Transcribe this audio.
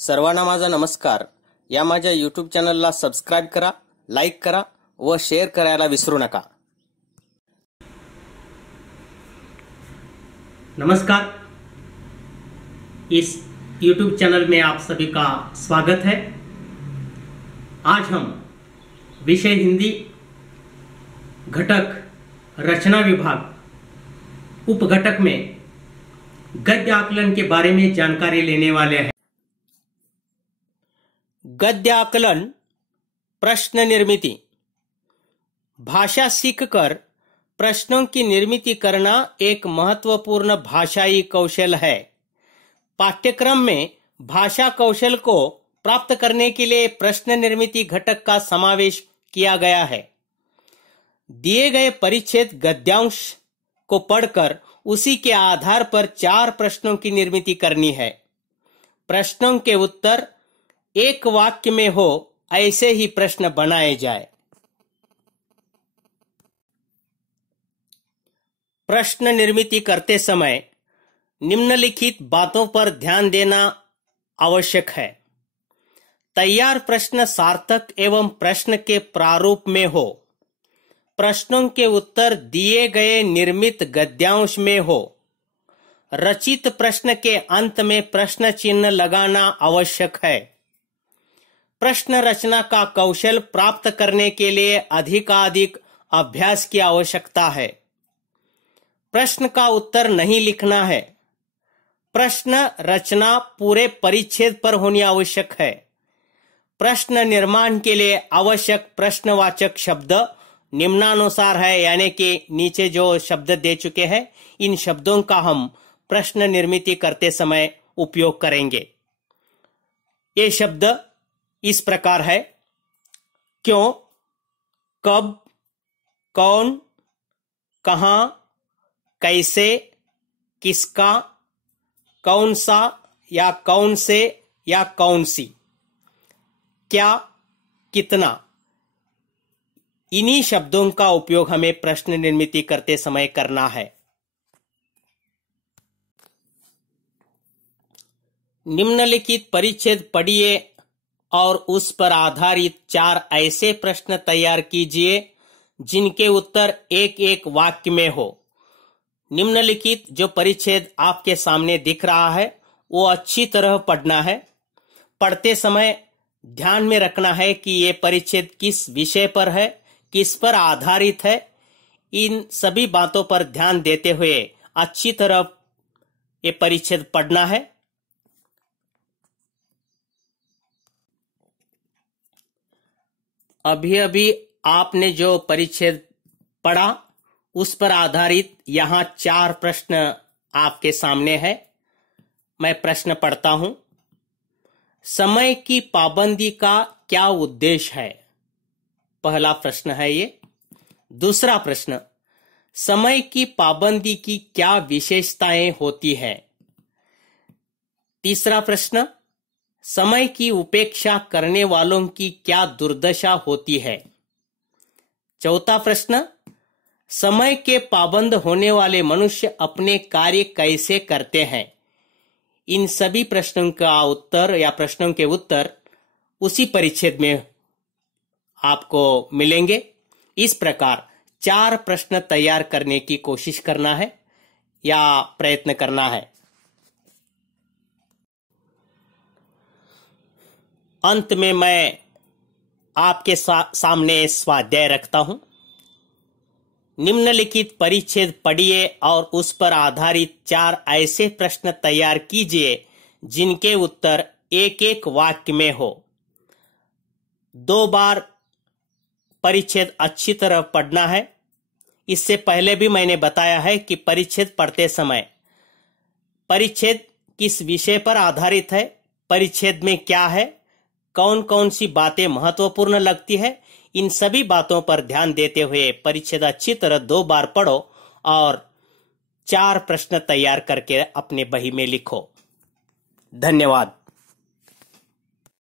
सर्वांना माझा नमस्कार. या माझ्या यूट्यूब चॅनलला सबस्क्राइब करा, लाईक करा व शेअर करायला विसरू नका. नमस्कार. इस YouTube चैनल में आप सभी का स्वागत है. आज हम विषय हिंदी घटक रचना विभाग उपघटक में गद्य आकलन के बारे में जानकारी लेने वाले हैं. गद्य आकलन, प्रश्न निर्मिति. भाषा सीखकर प्रश्नों की निर्मिति करना एक महत्वपूर्ण भाषाई कौशल है. पाठ्यक्रम में भाषा कौशल को प्राप्त करने के लिए प्रश्न निर्मिति घटक का समावेश किया गया है. दिए गए परिच्छेद गद्यांश को पढ़कर उसी के आधार पर 4 प्रश्नों की निर्मिति करनी है. प्रश्नों के उत्तर एक वाक्य में हो ऐसे ही प्रश्न बनाए जाए. प्रश्न निर्मिति करते समय निम्नलिखित बातों पर ध्यान देना आवश्यक है. तैयार प्रश्न सार्थक एवं प्रश्न के प्रारूप में हो. प्रश्नों के उत्तर दिए गए निर्मित गद्यांश में हो. रचित प्रश्न के अंत में प्रश्न चिन्ह लगाना आवश्यक है. प्रश्न रचना का कौशल प्राप्त करने के लिए अधिकाधिक अभ्यास की आवश्यकता है. प्रश्न का उत्तर नहीं लिखना है. प्रश्न रचना पूरे परिच्छेद पर होनी आवश्यक है. प्रश्न निर्माण के लिए आवश्यक प्रश्नवाचक शब्द निम्नानुसार है, यानी कि नीचे जो शब्द दे चुके हैं इन शब्दों का हम प्रश्न निर्मिति करते समय उपयोग करेंगे. ये शब्द इस प्रकार है: क्यों, कब, कौन, कहां, कैसे, किसका, कौन सा या कौन से या कौन सी, क्या, कितना. इन्हीं शब्दों का उपयोग हमें प्रश्न निर्मिति करते समय करना है. निम्नलिखित परिच्छेद पढ़िए और उस पर आधारित 4 ऐसे प्रश्न तैयार कीजिए जिनके उत्तर एक एक वाक्य में हो. निम्नलिखित जो परिच्छेद आपके सामने दिख रहा है वो अच्छी तरह पढ़ना है. पढ़ते समय ध्यान में रखना है कि ये परिच्छेद किस विषय पर है, किस पर आधारित है. इन सभी बातों पर ध्यान देते हुए अच्छी तरह ये परिच्छेद पढ़ना है. अभी अभी आपने जो परिच्छेद पढ़ा उस पर आधारित यहाँ 4 प्रश्न आपके सामने है. मैं प्रश्न पढ़ता हूं. समय की पाबंदी का क्या उद्देश्य है? पहला प्रश्न है ये. दूसरा प्रश्न, समय की पाबंदी की क्या विशेषताएं होती है? तीसरा प्रश्न, समय की उपेक्षा करने वालों की क्या दुर्दशा होती है? चौथा प्रश्न, समय के पाबंद होने वाले मनुष्य अपने कार्य कैसे करते हैं? इन सभी प्रश्नों का उत्तर या प्रश्नों के उत्तर उसी परिच्छेद में आपको मिलेंगे. इस प्रकार 4 प्रश्न तैयार करने की कोशिश करना है या प्रयत्न करना है. अंत में मैं आपके सामने स्वाध्याय रखता हूं. निम्नलिखित परिच्छेद पढ़िए और उस पर आधारित 4 ऐसे प्रश्न तैयार कीजिए जिनके उत्तर एक एक वाक्य में हो. 2 बार परिच्छेद अच्छी तरह पढ़ना है. इससे पहले भी मैंने बताया है कि परिच्छेद पढ़ते समय परिच्छेद किस विषय पर आधारित है, परिच्छेद में क्या है, कौन कौन सी बातें महत्वपूर्ण लगती है, इन सभी बातों पर ध्यान देते हुए परिच्छेद अच्छी तरह 2 बार पढ़ो और 4 प्रश्न तैयार करके अपने बही में लिखो. धन्यवाद.